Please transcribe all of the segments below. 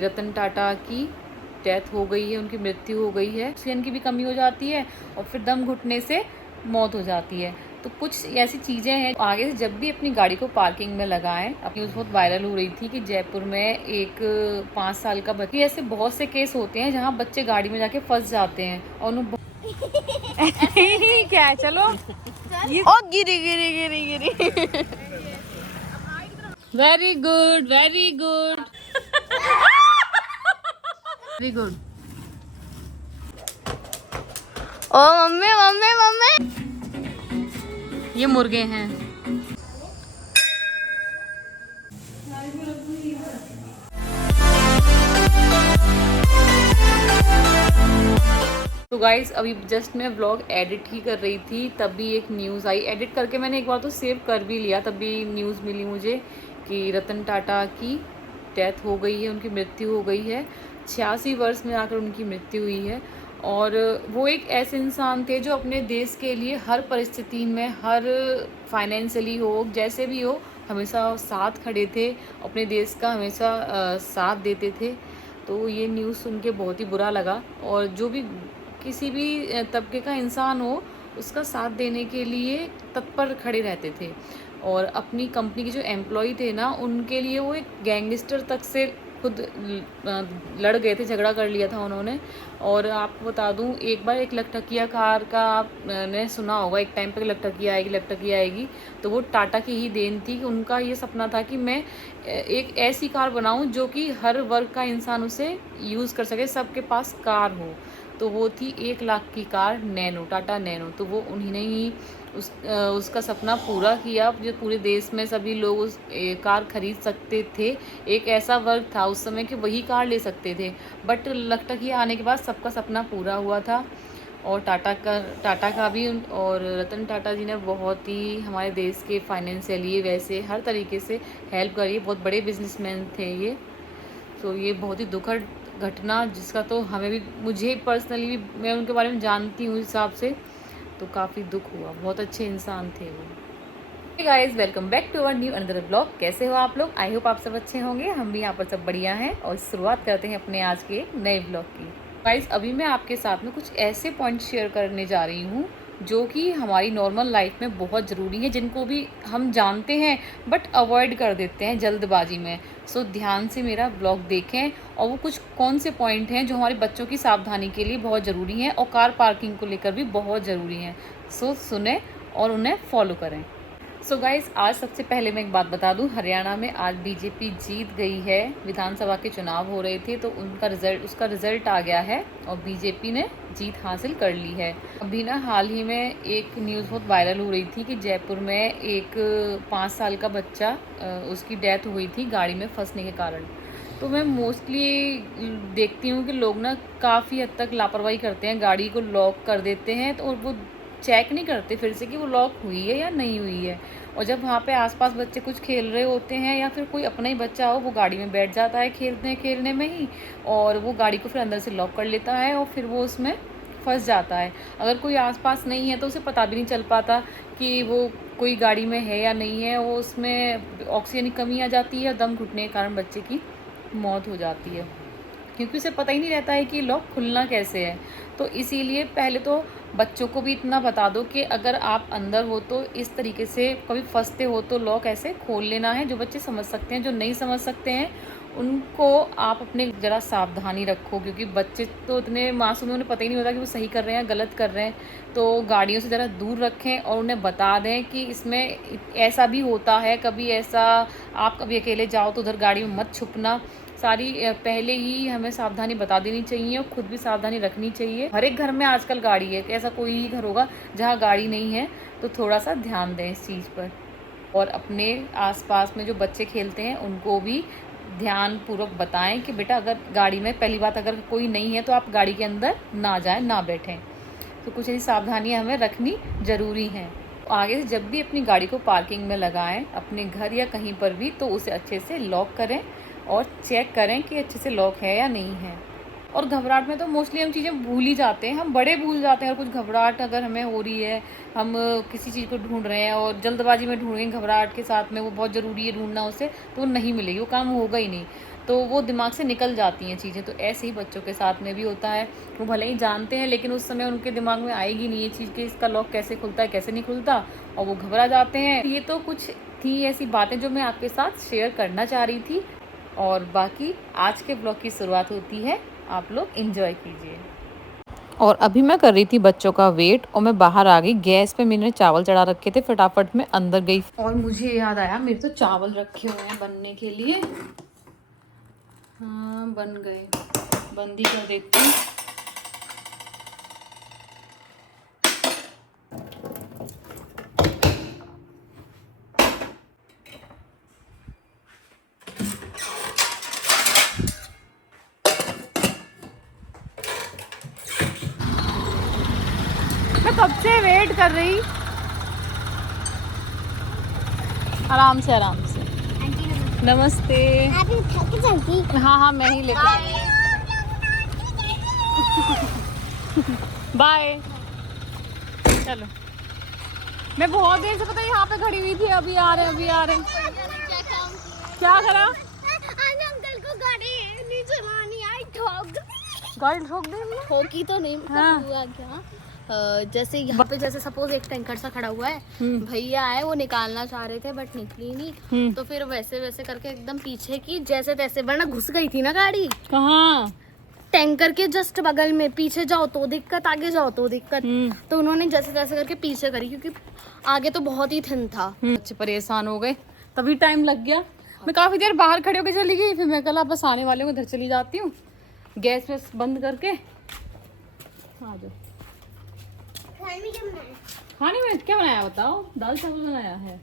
रतन टाटा की डेथ हो गई है, उनकी मृत्यु हो गई है। ऑक्सीजन की भी कमी हो जाती है और फिर दम घुटने से मौत हो जाती है। तो कुछ ऐसी चीज़ें हैं, आगे से जब भी अपनी गाड़ी को पार्किंग में लगाएं। अपनी न्यूज़ बहुत वायरल हो रही थी कि जयपुर में एक 5 साल का बच्चा, ऐसे बहुत से केस होते हैं जहाँ बच्चे गाड़ी में जाके फंस जाते हैं और उन्हें क्या है, चलो ओ गिरी गिरी गिरी गिरी। Very good very good very good. ओ मम्मी मम्मी मम्मी, ये मुर्गे हैं। तो गाइस अभी जस्ट मैं व्लॉग एडिट ही कर रही थी, तभी एक न्यूज़ आई। एडिट करके मैंने एक बार तो सेव कर भी लिया, तभी न्यूज़ मिली मुझे कि रतन टाटा की डेथ हो गई है, उनकी मृत्यु हो गई है। 86 वर्ष में आकर उनकी मृत्यु हुई है। और वो एक ऐसे इंसान थे जो अपने देश के लिए हर परिस्थिति में, हर फाइनेंशियली हो, जैसे भी हो, हमेशा साथ खड़े थे, अपने देश का हमेशा साथ देते थे। तो ये न्यूज़ सुन के बहुत ही बुरा लगा। और जो भी किसी भी तबके का इंसान हो, उसका साथ देने के लिए तत्पर खड़े रहते थे। और अपनी कंपनी के जो एम्प्लॉय थे ना, उनके लिए वो एक गैंगस्टर तक से खुद लड़ गए थे, झगड़ा कर लिया था उन्होंने। और आपको बता दूं, एक बार एक लखटकिया कार का आपने सुना होगा, एक टाइम पे लखटकिया आएगी लखटकिया आएगी, तो वो टाटा की ही देन थी कि उनका ये सपना था कि मैं एक ऐसी कार बनाऊं जो कि हर वर्ग का इंसान उसे यूज़ कर सके, सबके पास कार हो। तो वो थी 1 लाख की कार नैनो, टाटा नैनो। तो वो उन्हीं ने ही उसका सपना पूरा किया, जो पूरे देश में सभी लोग उस कार खरीद सकते थे। एक ऐसा वर्ग था उस समय कि वही कार ले सकते थे। बट लखटकिया आने के बाद सबका सपना पूरा हुआ था। और टाटा का भी, और रतन टाटा जी ने बहुत ही हमारे देश के फाइनेंशियली, वैसे हर तरीके से हेल्प करी। बहुत बड़े बिजनेसमैन थे ये। तो ये बहुत ही दुखद घटना, जिसका तो हमें भी, मुझे पर्सनली भी, मैं उनके बारे में जानती हूँ हिसाब से, तो काफ़ी दुख हुआ। बहुत अच्छे इंसान थे वो। Hey guys, welcome back to our new another blog. कैसे हो आप लोग? आई होप आप सब अच्छे होंगे। हम भी यहाँ पर सब बढ़िया हैं और शुरुआत करते हैं अपने आज के नए ब्लॉग की। गाइस अभी मैं आपके साथ में कुछ ऐसे पॉइंट शेयर करने जा रही हूँ जो कि हमारी नॉर्मल लाइफ में बहुत ज़रूरी है, जिनको भी हम जानते हैं बट अवॉइड कर देते हैं जल्दबाजी में। सो ध्यान से मेरा ब्लॉग देखें, और वो कुछ कौन से पॉइंट हैं जो हमारे बच्चों की सावधानी के लिए बहुत ज़रूरी हैं और कार पार्किंग को लेकर भी बहुत ज़रूरी हैं। सो सुने और उन्हें फॉलो करें। सो गाइस, आज सबसे पहले मैं एक बात बता दूं, हरियाणा में आज बीजेपी जीत गई है। विधानसभा के चुनाव हो रहे थे तो उसका रिजल्ट आ गया है और बीजेपी ने जीत हासिल कर ली है। अभी ना हाल ही में एक न्यूज़ बहुत वायरल हो रही थी कि जयपुर में एक 5 साल का बच्चा, उसकी डेथ हुई थी गाड़ी में फंसने के कारण। तो मैं मोस्टली देखती हूँ कि लोग ना काफ़ी हद तक लापरवाही करते हैं, गाड़ी को लॉक कर देते हैं, तो और वो चेक नहीं करते फिर से कि वो लॉक हुई है या नहीं हुई है। और जब वहाँ पे आसपास बच्चे कुछ खेल रहे होते हैं या फिर कोई अपना ही बच्चा हो, वो गाड़ी में बैठ जाता है खेलने खेलने में ही, और वो गाड़ी को फिर अंदर से लॉक कर लेता है और फिर वो उसमें फंस जाता है। अगर कोई आसपास नहीं है तो उसे पता भी नहीं चल पाता कि वो कोई गाड़ी में है या नहीं है। वो उसमें ऑक्सीजन की कमी आ जाती है और दम घुटने के कारण बच्चे की मौत हो जाती है, क्योंकि उसे पता ही नहीं रहता है कि लॉक खुलना कैसे है। तो इसीलिए पहले तो बच्चों को भी इतना बता दो कि अगर आप अंदर हो तो इस तरीके से, कभी फंसते हो तो लॉक ऐसे खोल लेना है। जो बच्चे समझ सकते हैं, जो नहीं समझ सकते हैं, उनको आप अपने ज़रा सावधानी रखो, क्योंकि बच्चे तो इतने मासूम हैं, उन्हें पता ही नहीं होता कि वो सही कर रहे हैं या गलत कर रहे हैं। तो गाड़ियों से ज़रा दूर रखें और उन्हें बता दें कि इसमें ऐसा भी होता है, कभी ऐसा आप कभी अकेले जाओ तो उधर गाड़ी में मत छुपना। सारी पहले ही हमें सावधानी बता देनी चाहिए और खुद भी सावधानी रखनी चाहिए। हर एक घर में आजकल गाड़ी है, ऐसा कोई ही घर होगा जहाँ गाड़ी नहीं है। तो थोड़ा सा ध्यान दें इस चीज़ पर। और अपने आसपास में जो बच्चे खेलते हैं उनको भी ध्यानपूर्वक बताएं कि बेटा, अगर गाड़ी में, पहली बात, अगर कोई नहीं है तो आप गाड़ी के अंदर ना जाएं, ना बैठें। तो कुछ ऐसी सावधानियाँ हमें रखनी ज़रूरी हैं। आगे से जब भी अपनी गाड़ी को पार्किंग में लगाएं, अपने घर या कहीं पर भी, तो उसे अच्छे से लॉक करें और चेक करें कि अच्छे से लॉक है या नहीं है। और घबराहट में तो मोस्टली हम चीज़ें भूल ही जाते हैं, हम बड़े भूल जाते हैं। और कुछ घबराहट अगर हमें हो रही है, हम किसी चीज़ को ढूंढ रहे हैं और जल्दबाजी में ढूंढेंगे घबराहट के साथ में, वो बहुत ज़रूरी है ढूंढना उसे, तो वो नहीं मिलेगी, वो काम होगा ही नहीं। तो वो दिमाग से निकल जाती हैं चीज़ें। तो ऐसे ही बच्चों के साथ में भी होता है, वो भले ही जानते हैं लेकिन उस समय उनके दिमाग में आएगी नहीं ये चीज़ कि इसका लॉक कैसे खुलता है कैसे नहीं खुलता, और वो घबरा जाते हैं। ये तो कुछ थी ऐसी बातें जो मैं आपके साथ शेयर करना चाह रही थी, और बाकी आज के ब्लॉग की शुरुआत होती है, आप लोग एंजॉय कीजिए। और अभी मैं कर रही थी बच्चों का वेट, और मैं बाहर आ गई। गैस पे मैंने चावल चढ़ा रखे थे, फटाफट मैं अंदर गई और मुझे याद आया मेरे तो चावल रखे हुए हैं बनने के लिए। हाँ बन गए, बंद ही कर देती हूँ। मैं कब से वेट कर रही। आराम से आराम से। नमस्ते। हाँ हाँ मैं ही लेकर। बाय। चलो, मैं बहुत देर से पता है यहाँ पे खड़ी हुई थी, अभी आ रहे अभी आ रहे। क्या करा? अंकल को गाड़ी नहीं चलानी आई, गाड़ी ठोक दी। ठोकी तो नहीं, हाँ। हुआ क्या, जैसे यहाँ पे जैसे सपोज एक टैंकर सा खड़ा हुआ है, भैया आए वो निकालना चाह रहे थे बट निकली नहीं, तो फिर वैसे वैसे करके एकदम पीछे की जैसे तैसे, वरना घुस गई थी ना गाड़ी। कहाँ? टैंकर के जस्ट बगल में, पीछे जाओ तो दिक्कत आगे जाओ तो दिक्कत, तो उन्होंने जैसे तैसे करके पीछे करी क्योंकि आगे तो बहुत ही थिन था। बच्चे परेशान हो गए, तभी टाइम लग गया। मैं काफी देर बाहर खड़े होकर चली गई, फिर मैं कल बस आने वाले हूँ, इधर चली जाती हूँ गैस वैस बंद करके। आ जाओ। खाने में क्या बनाया बताओ? दाल चावल बनाया है।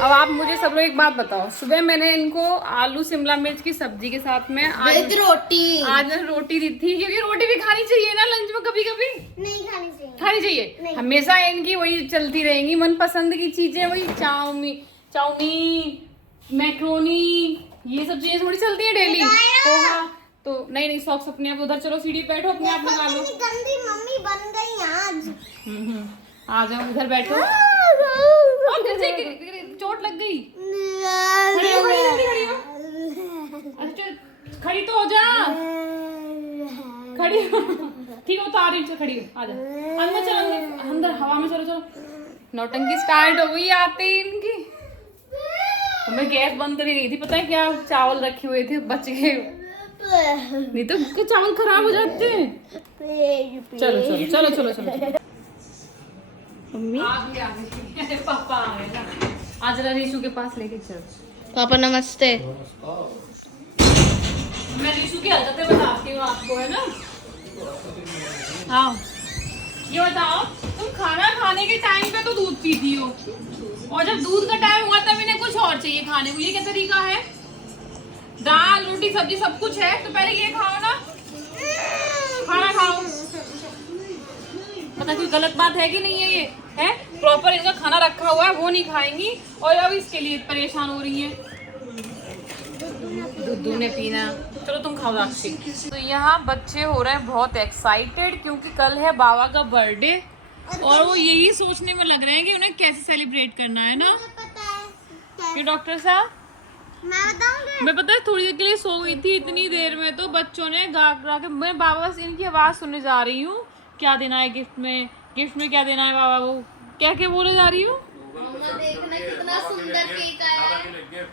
अब आप मुझे सब लोग एक बात बताओ, सुबह मैंने इनको आलू शिमला मिर्च की सब्जी के साथ में आज रोटी दी थी, क्योंकि रोटी भी खानी चाहिए ना लंच में, कभी कभी नहीं खानी चाहिए। हमेशा इनकी वही चलती रहेंगी मनपसंद की चीजें, वही चाउमीन मैक्रोनी, ये सब चीजें थोड़ी चलती है डेली। पोहा तो नहीं सॉक्स अपने आप उधर, चलो सीढ़ी पे बैठो, अपने आप लगा लो। गंदी मम्मी बन गई आज। आ जाओ इधर बैठो। चोट लग गई। अच्छा खड़ी तो हो जा, खड़ी ठीक हो तो आ रही, खड़ी हो, आ जा अंदर, चलो अंदर हवा में, चलो चलो। नौटंकी स्टार्ट हो गई आते ही इनकी। मैं गैस बंद करी गई थी, पता है क्या, चावल रखे हुए थे बच गए, नहीं तो चावल खराब हो जाते हैं। चलो चलो चलो चलो चलो। मम्मी पापा आ गए ना, आज रीशु के पास लेके चल। पापा नमस्ते। मैं रीशु की हरकतें बताती हूँ आपको, है ना। हाँ ये बताओ, तुम खाना खाने के टाइम पे तो दूध पीती हो, और जब दूध का टाइम हुआ तब इन्हें कुछ और चाहिए खाने को, ये क्या तरीका है? दाल रोटी सब्जी सब कुछ है तो पहले ये खाओ ना, खाना खाओ। पता कोई गलत बात है कि नहीं है? ये है प्रॉपर इनका खाना रखा हुआ है, वो नहीं खाएंगी और अब इसके लिए परेशान हो रही है। दूध ने पीना, चलो तुम खाओ राक्षी। तो यहाँ बच्चे हो रहे हैं बहुत एक्साइटेड, क्योंकि कल है बाबा का बर्थडे, और वो यही सोचने में लग रहे हैं कि उन्हें कैसे सेलिब्रेट करना है ना। कि डॉक्टर साहब मैं पता है थोड़ी देर के लिए सो गई थी, इतनी देर में तो बच्चों ने गा गा के, मैं बाबा से इनकी आवाज सुनने जा रही हूँ, क्या देना है गिफ्ट में क्या देना है बाबा, वो क्या क्या बोले जा रही हूँ। देखना कितना सुंदर केक आया है।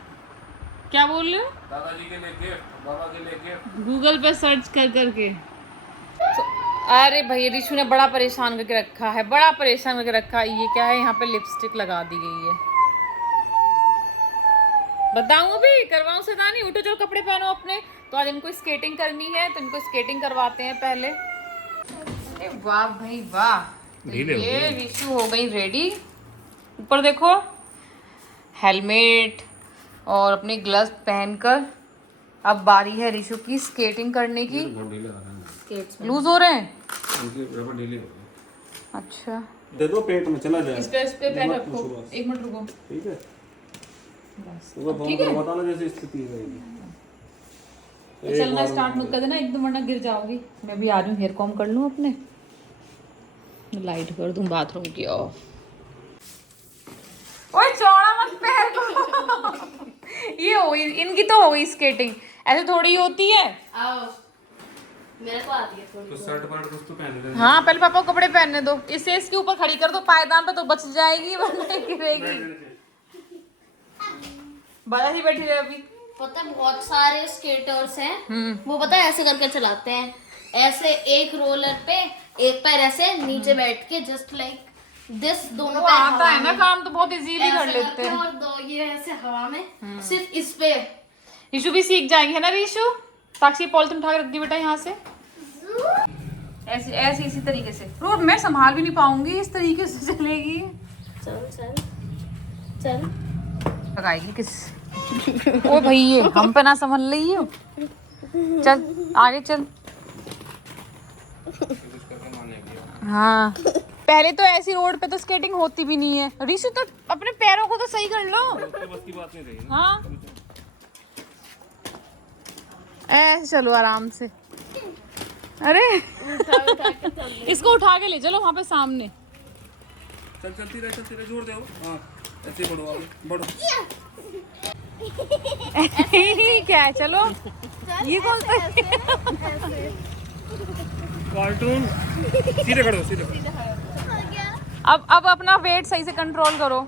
क्या बोल रहे हो? दादाजी के लिए गिफ्ट, बाबा के लिए गिफ्ट। गूगल पे सर्च कर करके। अरे भैया रीशु ने बड़ा परेशान करके रखा है, बड़ा परेशान करके रखा है। ये क्या है, यहाँ पे लिपस्टिक लगा दी गई है। बताऊं अभी करवाऊं सदा नहीं, उठो चलो कपड़े पहनो अपने। तो आज इनको स्केटिंग करनी है, तो इनको स्केटिंग करवाते हैं पहले। वाह भाई वाह, ये रीशु हो गई रेडी। ऊपर देखो हेलमेट और अपने ग्लव्स पहनकर, अब बारी है रीशु की स्केटिंग करने की। लूज हो रहे हैं, अच्छा दे दो पेट में चला जाए। इस पे पैर रखो, एक मिनट रुको, ठीक है बस ठीक है, बताना जैसे स्थिति रहेगी। चलना स्टार्ट मत कर देना एकदम, वरना गिर जाओगी। मैं भी आ रही हूँ, हेयर कॉम कर लूँ अपने, लाइट कर दूँ बाथरूम की। ओए चौड़ा मत पैर को ये हो गई इनकी, तो हो गई स्केटिंग। ऐसे थोड़ी होती है। आओ, मेरे को आती है थोड़ी। तो शर्ट पैंट कुछ तो पहन ले। हाँ पहले पापा को कपड़े पहनने दो, इसे इसके ऊपर खड़ी कर दो पायदान पे तो बच जाएगी वरना गिरेगी। बाजा ही बैठी रहे अभी। पता है बहुत सारे स्केटर्स हैं, वो पता है ऐसे करके चलाते हैं, ऐसे एक रोलर पे एक पैर ऐसे नीचे बैठ के जस्ट लाइक दिस, दोनों वो पैर आता हवा है ना में काम, तो बहुत इजीली कर ऐसे लेते करते हैं। और दो ये ऐसे हवा में सिर्फ इस पे। रीशु भी सीख जाएगी है ना रीशु? साक्षी पॉलिथीन उठा के रख दी बेटा यहाँ से, ऐसे ऐसे इसी तरीके से। रोड मैं संभाल भी नहीं पाऊंगी, इस तरीके से चलेगी। चल चल चल, लगाएगी किस ओ भाई ये हम पे ना समझ रही हो। चल आगे चल। हाँ पहले तो ऐसी रोड पे तो स्केटिंग होती भी नहीं है। रीशु तो अपने पैरों को तो सही कर लो। बस की बात नहीं रही ना। हाँ ऐसे चलो आराम से। अरे इसको उठा के ले चलो वहाँ पे सामने। चल चलती रहे जोर दे। हाँ ऐसे ही बढ़ो आगे बढ़ो। क्या है चलो, ये कौन सा कार्टून। सीधे खड़ो सीधे खड़ो। अब अपना वेट सही से कंट्रोल करो।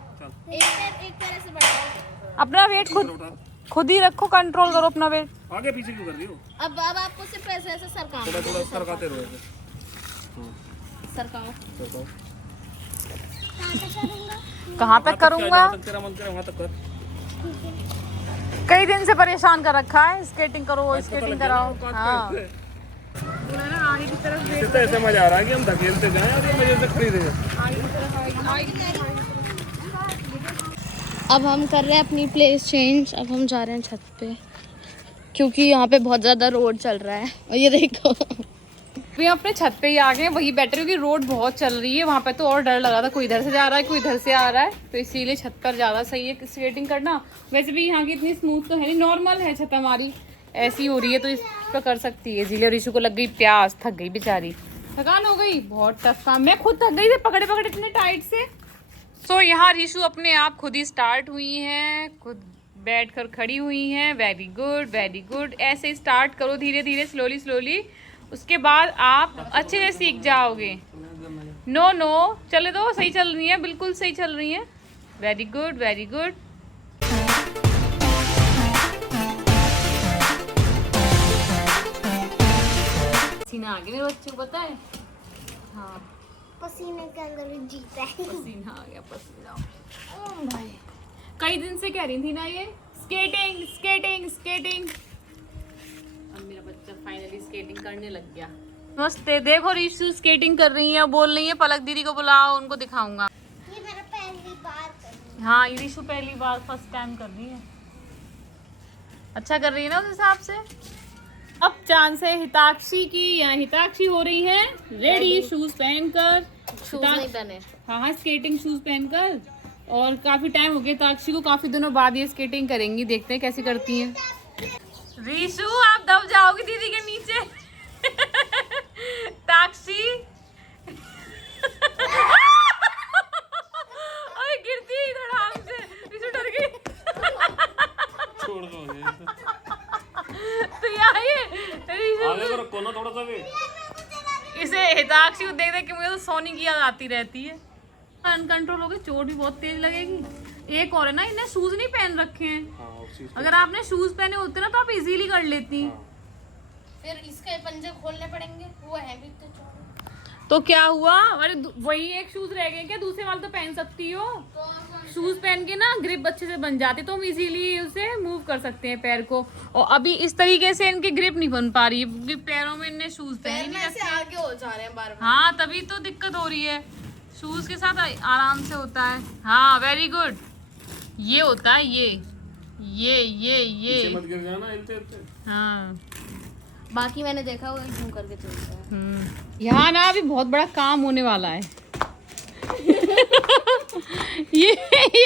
एक पैर ऐसे बढ़ाओ, अपना वेट खुद ही रखो, कंट्रोल करो अपना वेट। आगे पीछे क्यों कर रही हो? अब आपको सिर्फ ऐसे ऐसे सरकाना, थोड़ा सरकाते रहो ऐसे। सरकाओ। कहाँ तक करूँगा? तेरा मन करे वहाँ तक कर। कई दिन से परेशान कर रखा है, स्केटिंग करो स्केटिंग कराओ। हाँ आगे की तरफ इससे तो ऐसे मजा आ रहा है कि हम धकेलते जाएं और ये मजे से खड़ी रहे। अब हम कर रहे हैं अपनी प्लेस चेंज। अब हम जा रहे हैं छत पे क्योंकि यहाँ पे बहुत ज़्यादा रोड चल रहा है। और ये देखो अभी हम अपने छत पे ही आ गए, वही बेटर क्योंकि रोड बहुत चल रही है। वहाँ पे तो और डर लगा था, कोई इधर से जा रहा है कोई इधर से आ रहा है, तो इसीलिए छत पर ज़्यादा सही है स्केटिंग करना। वैसे भी यहाँ की इतनी स्मूथ तो है नहीं, नॉर्मल है छत हमारी, ऐसी हो रही है तो इस पर कर सकती है इसीलिए। रीशु को लग गई प्यास, थक गई बेचारी, थकान हो गई, बहुत टफ काम। मैं खुद थक गई थी पकड़े पकड़े इतने टाइट से। सो यहाँ रीशु अपने आप खुद ही स्टार्ट हुई हैं, खुद बैठकर खड़ी हुई हैं। वेरी गुड वेरी गुड, ऐसे ही स्टार्ट करो धीरे धीरे स्लोली स्लोली, उसके बाद आप अच्छे से सीख जाओगे। नो नो चले दो, सही चल रही है, बिल्कुल सही चल रही है। Very good very good. पसीना आ गया मेरे बच्चे को, पता है? हाँ पसीने के अंदर भी जीता है। पसीना आ गया, पसीना भाई। कई दिन से कह रही थी ना ये स्केटिंग स्केटिंग स्केटिंग। अब मेरा बच्चा फाइनली स्केटिंग करने लग गया। नमस्ते, देखो रीशु स्केटिंग कर रही है, बोल रही है पलक दीदी को बुलाओ, उनको दिखाऊंगा। ये मेरा पहली बार कर रही है। हाँ ये रीशु पहली बार फर्स्ट टाइम कर रही है, अच्छा कर रही है ना उस हिसाब से। अब चांस है हिताक्षी की, यहाँ हिताक्षी हो रही है रेडी शूज पहनकर। शूज नहीं पहने। हाँ हाँ स्केटिंग शूज पहनकर, और काफी टाइम हो गया ताक्षी को, काफी दिनों बाद ये स्केटिंग करेंगी, देखते हैं कैसे करती हैं। रीशु आप दब जाओगी दीदी के नीचे। ताक्षी अरे गिरती है इधर आराम से, रीशु डर गई। छोड़ दो ये तो यहाँ ये रीशु आगे को रखो ना थोड़ा सा भी। इसे हिताक्षी को देख देख के मुझे तो सोनी की याद आती रहती है। अनकंट्रोल हो गई, चोट भी बहुत तेज लगेगी। एक और है ना, इन्हें शूज नहीं पहन रखे हैं। अगर आपने शूज पहने होते ना तो आप इजीली कर लेती। फिर इसके पंजे खोलने पड़ेंगे, वो है भी तो चौड़े। तो क्या हुआ? अरे वही एक शूज रह गए क्या? दूसरे वाले तो पहन सकती हो। शूज पहन के ना ग्रिप अच्छे से बन जाती, तो हम इजीली उसे मूव कर सकते हैं पैर को। और अभी इस तरीके से इनकी ग्रिप नहीं बन पा रही है क्योंकि पैरों में इन्हें शूज पहन नहीं रखे। आगे हो जा रहे हैं बार बार। हाँ तभी तो दिक्कत हो रही है, शूज के साथ आराम से होता है। हाँ वेरी गुड, ये होता है ये मत गिर जाना हिलते हिलते। हाँ बाकी मैंने देखा वो घूम करके चलता है। यहाँ ना अभी बहुत बड़ा काम होने वाला है। ये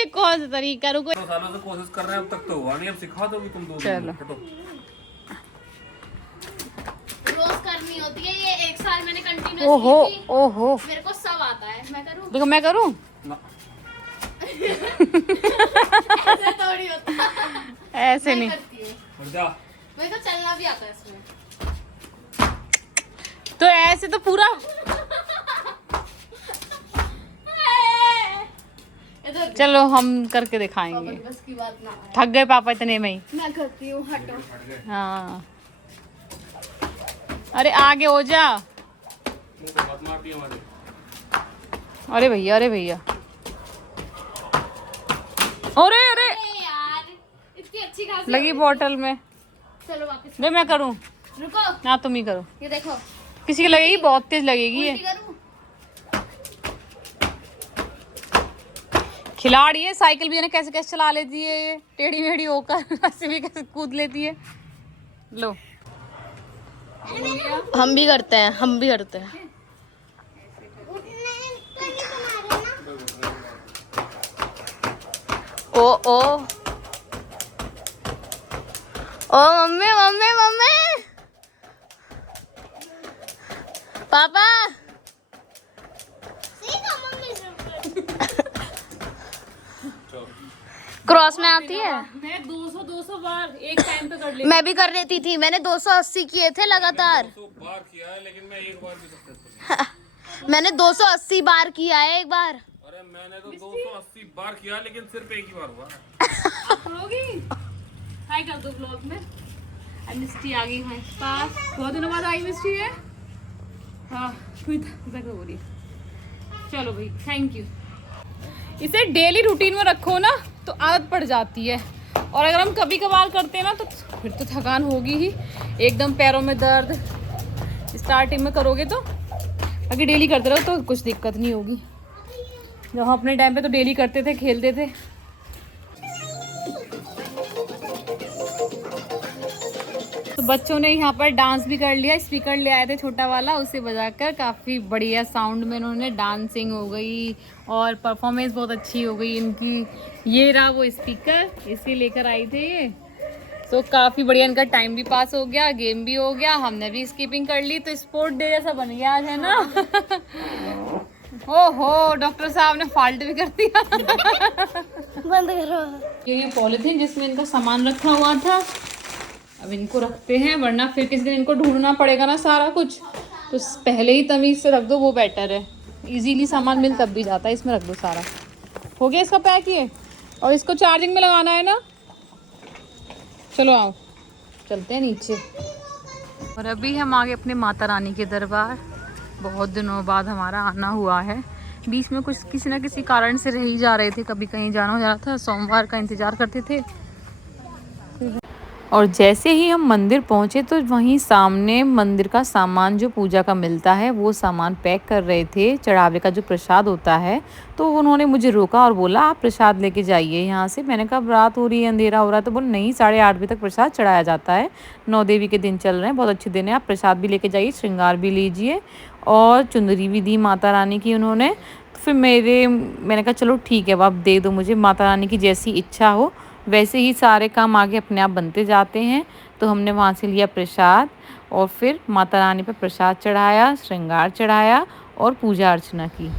कौन सा तरीका? रुको, 2 सालों से कोशिश कर रहे हैं, अब तक तो हुआ नहीं, अब सिखा दोगी तुम 2 दिन चलो। में। हटो। रोज करनी होती है ये, 1 साल मैंने कंटिन्यूअस ओहो की थी। ओहो, मेरे को सब आता है, मैं करूँ? देखो मैं करूँ। ना ऐसे थोड़ी होता। ऐसे नहीं, हट जा। मेरे को चलना भी आता है इसमें। तो ऐसे तो पूरा इधर चलो हम करके दिखाएंगे। बस की बात ना है। थक गए पापा इतने में ही। मैं करती हूँ, हटो। हाँ अरे आगे हो जा। मुंह पे मत मारती हमारे। अरे भैया, अरे भैया, अरे अरे अरे यार, इतनी अच्छी खासी लगी बोतल में। चलो वापस। नहीं मैं करूँ रुको, ना, तुम ही करो। ये देखो। किसी की लगेगी, बहुत तेज लगेगी ये। उल्टी करूँ? खिलाड़ी है, साइकिल भी है ना कैसे कैसे चला लेती है ये, टेढ़ी मेढ़ी होकर ऐसे भी कैसे कूद लेती है। लो हम भी करते हैं, हम भी करते हैं। ओ ओ ओ मम्मी मम्मी मम्मी, पापा। क्रॉस में आती है। मैं 200 बार एक टाइम पे कर लेती। मैं भी कर लेती थी, मैंने 280 किए थे लगातार। तो बार किया है लेकिन मैं एक बार भी सक्सेसफुल। मैंने 280 बार किया है एक बार। अरे मैंने तो 280 बार किया लेकिन सिर्फ एक ही बार हुआ। आप करोगी? हाय कर दो ब्लॉग में। मिस्टी आ गई है पास, बहुत दिनों बाद आई मिस्टी है। हाँ हो रही। चलो भाई, थैंक यू। इसे डेली रूटीन में रखो ना तो आदत पड़ जाती है, और अगर हम कभी कभार करते हैं ना तो फिर तो थकान होगी ही, एकदम पैरों में दर्द। स्टार्टिंग में करोगे तो, अगर डेली करते रहो तो कुछ दिक्कत नहीं होगी। जब हम अपने टाइम पे तो डेली करते थे, खेलते थे। तो बच्चों ने यहाँ पर डांस भी कर लिया, स्पीकर ले आए थे छोटा वाला, उसे बजाकर काफ़ी बढ़िया साउंड में उन्होंने डांसिंग हो गई और परफॉर्मेंस बहुत अच्छी हो गई इनकी। ये रहा वो स्पीकर, इसे लेकर आई थे ये। तो काफ़ी बढ़िया इनका टाइम भी पास हो गया, गेम भी हो गया, हमने भी स्कीपिंग कर ली, तो स्पोर्ट डे जैसा बन गया आज, है ना। ओहो, डॉक्टर साहब ने फाल्ट भी कर दिया। बंद करो। ये पॉलिथीन जिसमें इनका सामान रखा हुआ था, अब इनको रखते हैं, वरना फिर किसी दिन इनको ढूंढना पड़ेगा ना सारा कुछ, तो पहले ही तमीज़ से रख दो, वो बेटर है। इजीली सामान मिल तब भी जाता है, इसमें रख दो सारा। हो गया इसका पैक ये, और इसको चार्जिंग में लगाना है ना। चलो आओ चलते हैं नीचे। और अभी हम आ गए अपने माता रानी के दरबार। बहुत दिनों बाद हमारा आना हुआ है, बीच में कुछ किसी ना किसी कारण से रह ही जा रहे थे, कभी कहीं जाना हो जाना था, सोमवार का इंतज़ार करते थे। और जैसे ही हम मंदिर पहुंचे तो वहीं सामने मंदिर का सामान जो पूजा का मिलता है वो सामान पैक कर रहे थे, चढ़ावे का जो प्रसाद होता है। तो उन्होंने मुझे रोका और बोला आप प्रसाद लेके जाइए यहाँ से। मैंने कहा रात हो रही है, अंधेरा हो रहा है, तो बोले नहीं 8:30 बजे तक प्रसाद चढ़ाया जाता है, 9 देवी के दिन चल रहे हैं, बहुत अच्छे दिन है, आप प्रसाद भी लेके जाइए, श्रृंगार भी लीजिए, और चुंदरी भी दी माता रानी की उन्होंने। तो फिर मैंने कहा चलो ठीक है, अब आप दे दो मुझे, माता रानी की जैसी इच्छा हो वैसे ही सारे काम आगे अपने आप बनते जाते हैं। तो हमने वहाँ से लिया प्रसाद और फिर माता रानी पर प्रसाद चढ़ाया, श्रृंगार चढ़ाया और पूजा अर्चना की।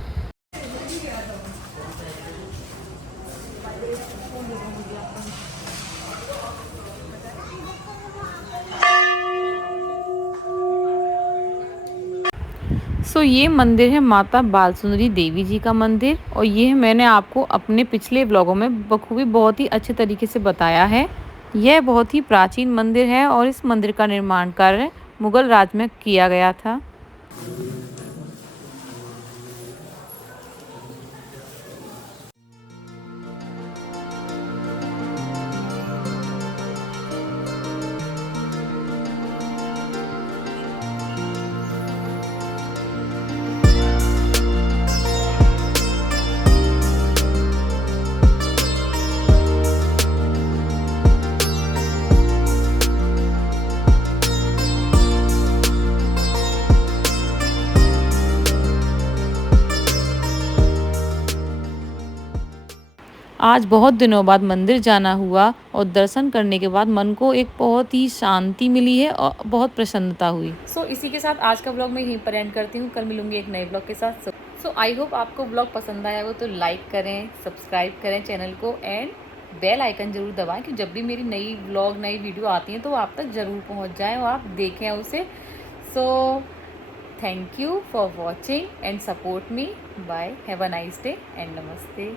सो ये मंदिर है माता बालसुंदरी देवी जी का मंदिर, और ये मैंने आपको अपने पिछले व्लॉगों में बखूबी बहुत ही अच्छे तरीके से बताया है। यह बहुत ही प्राचीन मंदिर है और इस मंदिर का निर्माण कार्य मुगल राज में किया गया था। आज बहुत दिनों बाद मंदिर जाना हुआ और दर्शन करने के बाद मन को एक बहुत ही शांति मिली है और बहुत प्रसन्नता हुई। सो इसी के साथ आज का ब्लॉग मैं यहीं पर एंड करती हूँ। कल मिलूंगी एक नए ब्लॉग के साथ। सो आई होप आपको ब्लॉग पसंद आया हो तो लाइक करें, सब्सक्राइब करें चैनल को, एंड बेल आइकन ज़रूर दबाएं कि जब भी मेरी नई व्लॉग नई वीडियो आती हैं तो आप तक ज़रूर पहुंच जाएं और आप देखें उसे। So thank you for watching and support me. Bye, have a nice day and नमस्ते।